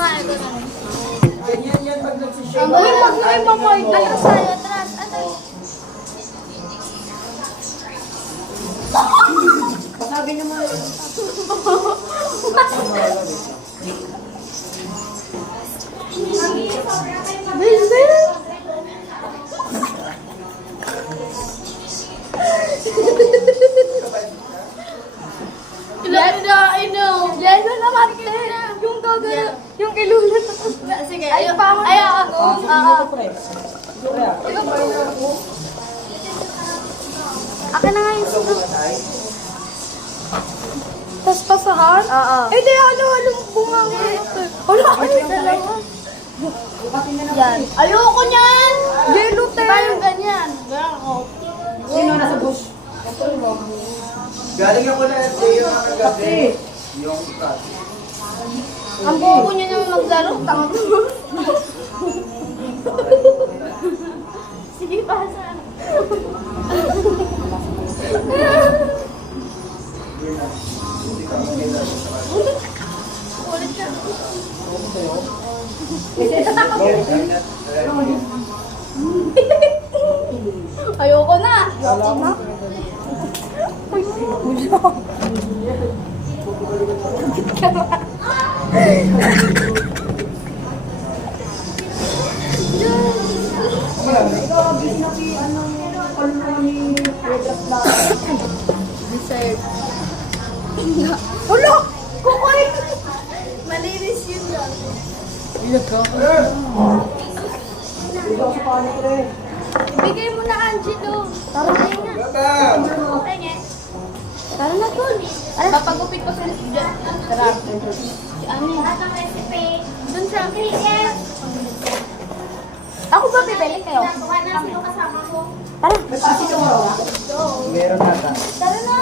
nga, ito na. Ganyan yan pag nagsishake. Uy, mamay. Atras tayo, atras. Pasabi naman. Yan na naman, te. Yung gagana, yung ilulat. Sige, ay ako. Akin na nga yung susunod. Tapos pasahan? Oo. Eh, di, halo-halo bunga nga. Wala, ay, dalawa. Yan. Ayoko niyan! Yelo, te. Diba yung ganyan? Sino nasa bush? Galing ako na yung kagabi. Yung cut. Ang bobo niya naman maglaro. Tanga mo. Sige, pasa. Ulit siya. Ayoko na. Ayoko na. Dessert. Wala! Kukulit! Malinis yun lang. Ibigay mo na, Angelo. Tara na yun na. Tara na, Tol. Papagupit ko sa dyan. Tara. Ano yun? Atang recipe. Doon sa ingredient. Ako ba bibili kayo? Kami. Tara. Meron nata. Tara na.